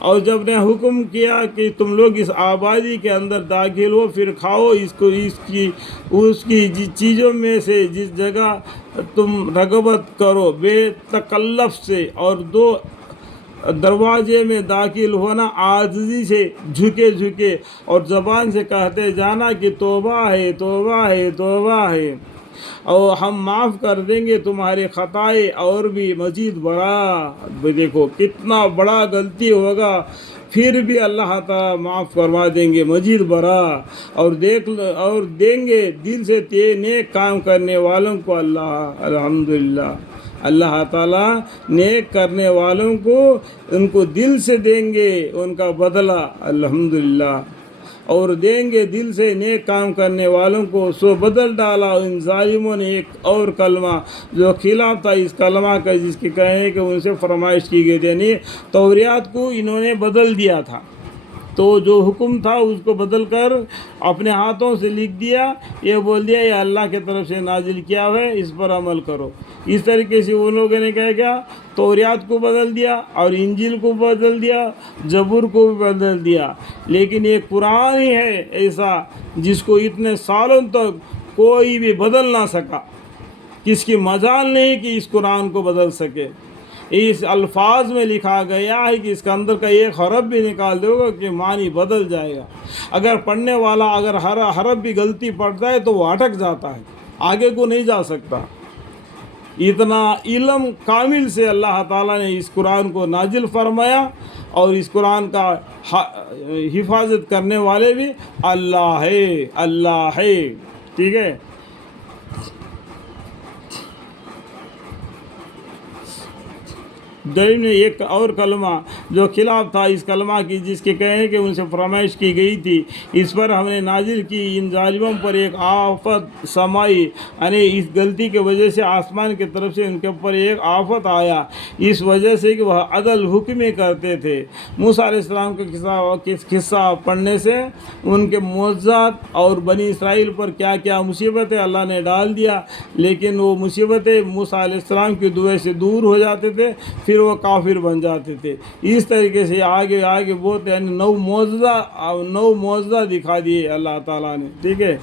اور جب نے حکم کیا کہ تم لوگ اس آبادی کے اندر داخل ہو، پھر کھاؤ اس کی چیزوں میں سے جس جگہ تم رغبت کرو بے تکلف سے، اور دو دروازے میں داخل ہونا عاجزی سے، جھکے جھکے، اور زبان سے کہتے جانا کہ توبہ ہے توبہ ہے توبہ ہے، اور ہم معاف کر دیں گے تمہاری خطائیں اور بھی مزید بڑا۔ دیکھو کتنا بڑا غلطی ہوگا پھر بھی اللہ تعالیٰ معاف کروا دیں گے مزید بڑا، اور دیں گے دل سے نیک کام کرنے والوں کو اللہ، الحمدللہ اللہ تعالیٰ نیک کرنے والوں کو ان کو دل سے دیں گے ان کا بدلہ، الحمدللہ، اور دیں گے دل سے نیک کام کرنے والوں کو۔ سو بدل ڈالا ان ظالموں نے ایک اور کلمہ جو خلاف تھا اس کلمہ کا، جس کے کہنے کہ ان سے فرمائش کی گئی تھی، یعنی توریات کو انہوں نے بدل دیا تھا، تو جو حکم تھا اس کو بدل کر اپنے ہاتھوں سے لکھ دیا، یہ بول دیا یہ اللہ کی طرف سے نازل کیا ہے، اس پر عمل کرو۔ اس طریقے سے ان لوگوں نے کیا توریات کو بدل دیا، اور انجیل کو بدل دیا، زبور کو بھی بدل دیا، لیکن ایک قرآن ہی ہے ایسا جس کو اتنے سالوں تک کوئی بھی بدل نہ سکا، کس کی مجال نہیں کہ اس قرآن کو بدل سکے۔ اس الفاظ میں لکھا گیا ہے کہ اس کے اندر کا ایک حرف بھی نکال دو گا کہ معنی بدل جائے گا۔ اگر پڑھنے والا اگر ہر حرف بھی غلطی پڑھتا ہے تو وہ اٹک جاتا ہے، آگے کو نہیں جا سکتا۔ اتنا علم کامل سے اللہ تعالیٰ نے اس قرآن کو نازل فرمایا، اور اس قرآن کا حفاظت کرنے والے بھی اللہ ہے، اللہ ہے، ٹھیک ہے۔ دلیل نے ایک اور کلمہ جو خلاف تھا اس کلمہ کی، جس کے کہنے کہ ان سے فرمائش کی گئی تھی، اس پر ہم نے نازل کی ان ظالموں پر ایک آفت سمائی، یعنی اس غلطی کی وجہ سے آسمان کی طرف سے ان کے اوپر ایک آفت آیا، اس وجہ سے کہ وہ عدل حکمی کرتے تھے۔ موسیٰ علیہ السلام کا قصہ پڑھنے سے ان کے معجزات اور بنی اسرائیل پر کیا کیا مصیبتیں اللہ نے ڈال دیا، لیکن وہ مصیبتیں موسیٰ علیہ السلام کی دعائیں سے دور ہو جاتے تھے، پھر وہ کافر بن جاتے تھے۔ اس طریقے سے آگے آگے بہت یعنی نو معجزہ دکھا دیے اللہ تعالیٰ نے، ٹھیک ہے۔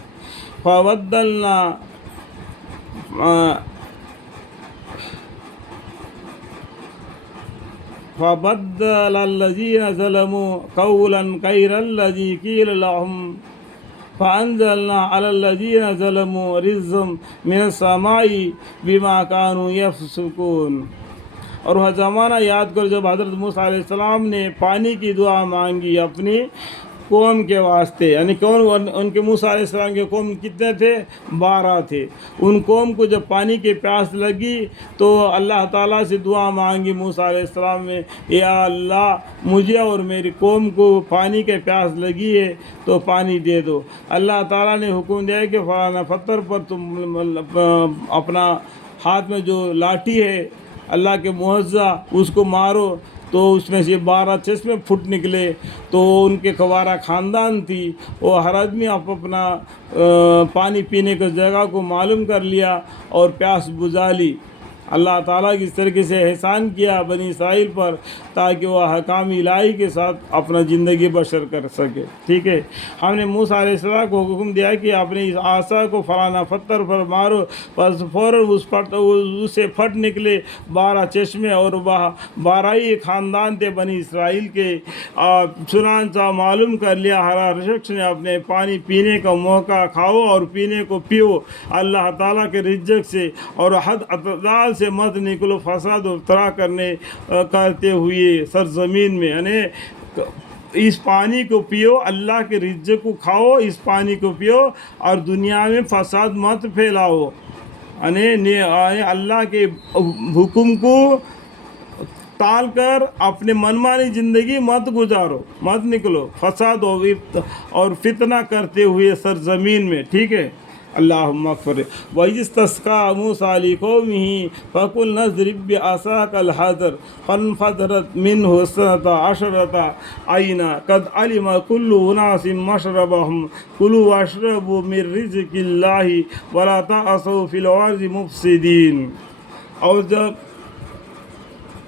فبدل الذين ظلموا قولا غير الذي قيل لهم فأنزلنا على الذين ظلموا رجزا من السماء بما كانوا يفسقون۔ اور وہ زمانہ یاد کر جب حضرت موسیٰ علیہ السلام نے پانی کی دعا مانگی اپنی قوم کے واسطے، یعنی کون ان کے موسیٰ علیہ السلام کے قوم کتنے تھے؟ 12 تھے۔ ان قوم کو جب پانی کی پیاس لگی تو اللہ تعالیٰ سے دعا مانگی موسیٰ علیہ السلام نے، یا اللہ مجھے اور میری قوم کو پانی کے پیاس لگی ہے تو پانی دے دو۔ اللہ تعالیٰ نے حکم دیا کہ فلانا پتھر پر تم اپنا ہاتھ میں جو لاٹھی ہے اللہ کے معجزہ اس کو مارو، تو اس میں سے 12 چشمے پھوٹ نکلے۔ تو ان کے قوارہ خاندان تھی، وہ ہر آدمی اپنا پانی پینے کی جگہ کو معلوم کر لیا اور پیاس بجھا لی۔ اللہ تعالیٰ کی اس طریقے سے احسان کیا بنی اسرائیل پر تاکہ وہ حکام الہی کے ساتھ اپنا زندگی بسر کر سکے، ٹھیک ہے۔ ہم نے موسیٰ علیہ السلام کو حکم دیا کہ اپنی اس عصا کو فلانا پتھر پر مارو، بس فوراً اس سے پھٹ نکلے 12 چشمے، اور 12 ہی خاندان تھے بنی اسرائیل کے۔ چنانچہ معلوم کر لیا ہر شخص نے اپنے پانی پینے کا موقع، کھاؤ اور پینے کو پیو اللہ تعالیٰ کے رزق سے، اور حد اعتدال سے مت نکلو فساد و افترا کرتے ہوئے سرزمین میں، یعنی اس پانی کو پیو، اللہ کے رزق کو کھاؤ، اس پانی کو پیو، اور دنیا میں فساد مت پھیلاؤ، یعنی اللہ کے حکم کو ٹال کر اپنے منمانی زندگی مت گزارو، مت نکلو فساد اور فتنہ کرتے ہوئے سرزمین میں، ٹھیک ہے۔ اللہم اغفر۔ وَإِذِ اسْتَسْقَىٰ مُوسَىٰ لِقَوْمِهِ فَقُلْنَا اضْرِب بِّعَصَاكَ الْحَجَرَ فَانفَجَرَتْ مِنْهُ اثْنَتَا عَشْرَةَ عَيْنًا قَدْ عَلِمَ كُلُّ أُنَاسٍ مَّشْرَبَهُمْ كُلُوا وَاشْرَبُوا مِن رِّزْقِ اللَّهِ وَلَا تَعْثَوْا فِي الْأَرْضِ مُفْسِدِينَ۔ اور جب